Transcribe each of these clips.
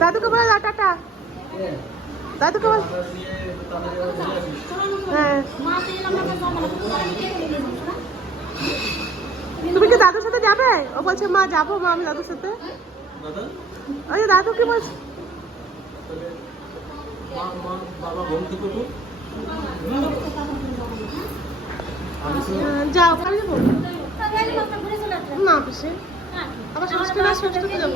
দাদুকে বলে দাও টাটা। দাদুকে বল। হ্যাঁ। তুমি কি দাদুর সাথে যাবে? ও বলছে মা যাব মা আমি দাদুর সাথে। ওই যে দাদু কি বলছে? যাও কাল যাব। না বেশি ষষ্ঠীতে যাব।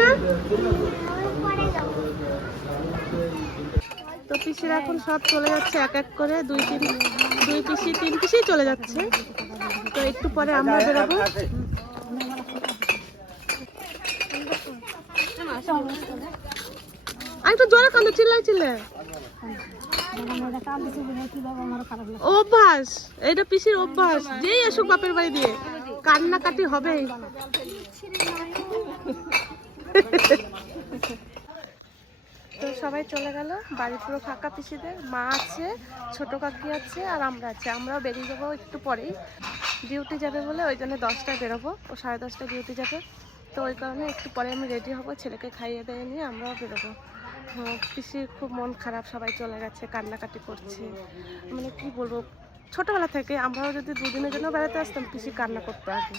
না? তো পিসিরা এখন সব চলে যাচ্ছে এক এক করে, দুই তিন, দুই পিসি, তিন পিসি চলে যাচ্ছে। তো একটু পরে আমরা বেরোবো। আমি তো জোরে কান্দো চিল্লাই চিল্লে অভ্যাস, এটা পিসির অভ্যাস। যেই আসুক বাপের বাড়ি দিয়ে, কান্নাকাটি হবেই। তো সবাই চলে গেল, বাড়ি পুরো ফাঁকা পিসিদের, মা আছে, ছোট কাকি আছে, আর আমরা আছি। আমরাও বেরিয়ে যাব একটু পরেই। ডিউটি যাবে বলে ওই জন্য দশটায় বেরোবো। ও সাড়ে দশটায় ডিউটি যাবে। তো ওই কারণে একটু পরে আমি রেডি হব, ছেলেকে খাইয়ে দিয়ে নিয়ে আমরাও বেরোবো। পিসির খুব মন খারাপ সবাই চলে গেছে কান্নাকাটি করছে। মানে কি বলব ছোটবেলা থেকে আমরাও যদি দুদিনের জন্য বেড়াতে আসতাম পিসি কান্না করতো আগে।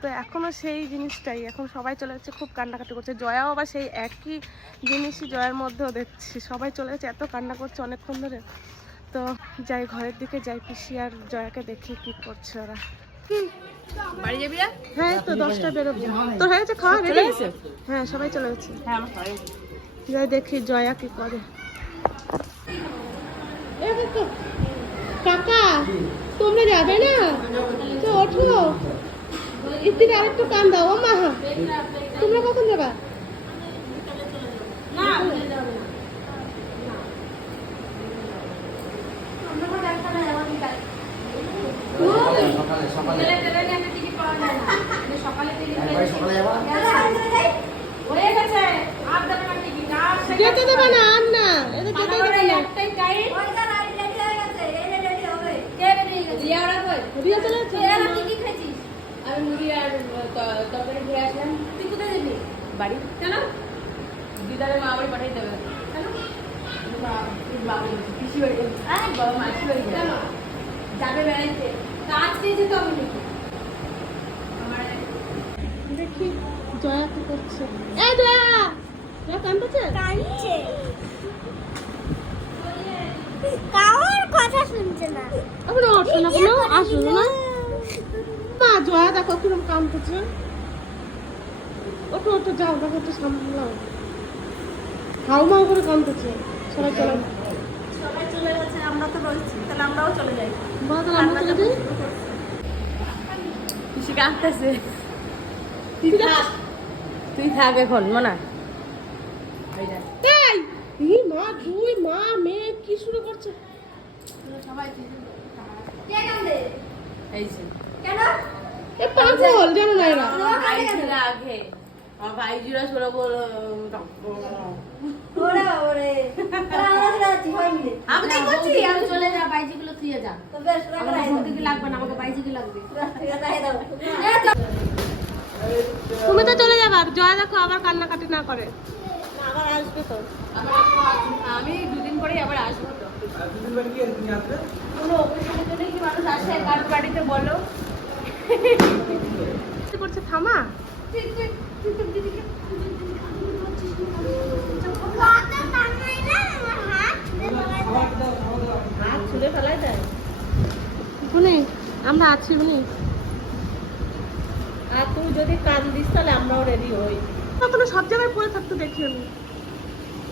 তো এখনও সেই জিনিসটাই এখন সবাই চলে যাচ্ছে খুব কান্নাকাটি করছে। জয়াও আবার সেই একই জিনিসই জয়ের মধ্যেও দেখছি। সবাই চলে গেছে এত কান্না করছে অনেকক্ষণ ধরে। তো যাই ঘরের দিকে যাই পিসি আর জয়াকে দেখি কি করছে ওরা। বাড়ি যাবি হ্যাঁ তো দশটা বেরোবো। তোর হয়ে গেছে খাওয়া? চলে হ্যাঁ সবাই চলে হ্যাঁ সবাই যাই দেখি জয়া কি করে। কাকা তোমরা যাবে না? তো ওঠো। ইতির আরেকটু কান দাও। ও মা তোমরা কখন যাবা? যেতে দেবে না আর না এদের যেতে দেবে না। রিয়া চলে যাচ্ছে আমি মুড়ি আর তরকারি ঘুরে আসলাম। তুই কোথায় যাবি? বাড়ি। কেন? দিদারে মা বাড়ি পাঠিয়ে দেবে। বাড়ি যাবে। বেড়াইতে আজকে যেতে হবে নাকি? আমার দেখি জয়া কি করছে। এ জয়া! কথা শুনছে না। এখন না মা জয়া দেখো কিরম যাও দেখো একটু সামলাও হাউ মাউ করে কান্দছে সবাই চলো। সবাই চলে গেছে আমরা তো রয়েছি। তাহলে আমরাও চলে যাই। মা তাহলে আমরা চলে যাই। পিসি কাঁদতেছে। তুই থাক। তুই থাক এখন মনা। এই ই মা দুই মা মেয়ে কি শুরু করছে? এই যে কেন এ পাগল জানো না এরা। আগে আমার ভাই জুড়া ছোড়া বল ওরে ওরে তাহলে আমরা চলে যাচ্ছি হয়নি রে আমি করছি? আমি চলে যা বাইজিগুলো তুই যা তো বেশ রাখো আমার রাখো বন্ধুকে লাগবে না আমাকে বাইজিকে লাগবে। তুমি তো চলে যাবে জয়া দেখো আবার কান্নাকাটি না করে। আবার আসবে তো? আমি দুদিন পরেই আবার আসব তো। কোনো অকেশনের জন্য কি মানুষ আসে? কার বাড়িতে বলো? করছে? থামা। কথা টানাই না আমার হাত হাত ছুঁড়ে ফেলাই দেয়। শুনি আমরা আছি উনি আর তুই যদি কান দিস তাহলে আমরাও রেডি হই। কখনো সব জায়গায় পড়ে থাকতে দেখি আমি।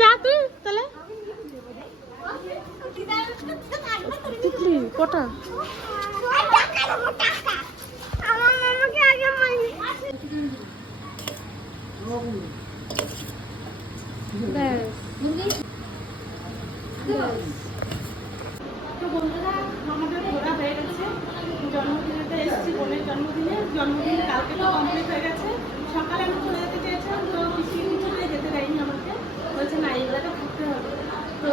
যা তুই তাহলে। তিতলি কটা? বন্ধুরা আমাদের ঘোরা হয়ে গেছে জন্মদিনেতে এসেছি বোনের জন্মদিনে জন্মদিন কালকে তো কমপ্লিট হয়ে গেছে। সকালে আমি চলে যেতে চেয়েছিলাম তো পিসি কিছুতে যেতে দেয়নি আমাকে বলছে না এই জায়গাটা থাকতে হবে। তো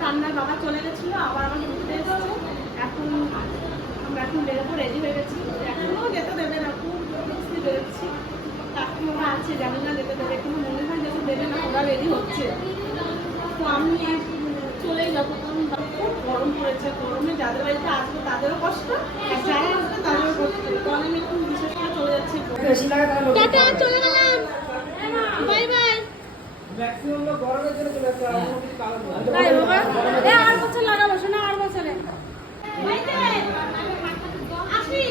কান্নার বাবা চলে গেছিল আবার আমাকে ঘুরতে এসেছে। এখন আমরা এখন বেরোবো রেডি হয়ে গেছি। এখনও যেতে দেবে না খুব বেরোচ্ছি। কাকিমারা আছে জানি না যেতে দেবে এখনও মনে হয় যেতে দেবে না ওরা রেডি হচ্ছে। তো আমি চলেই যাব কারণ খুব গরম পড়েছে গরমে যাদের বাড়িতে আসব তাদেরও কষ্ট আর যারা আসবে তাদেরও কষ্ট। তো আমি একটু বিশেষ করে চলে যাচ্ছি। চলে গেলাম বাই বাই তাই বাবা এ আর বছর লাগাবো শোনা আর বছরে। আসি।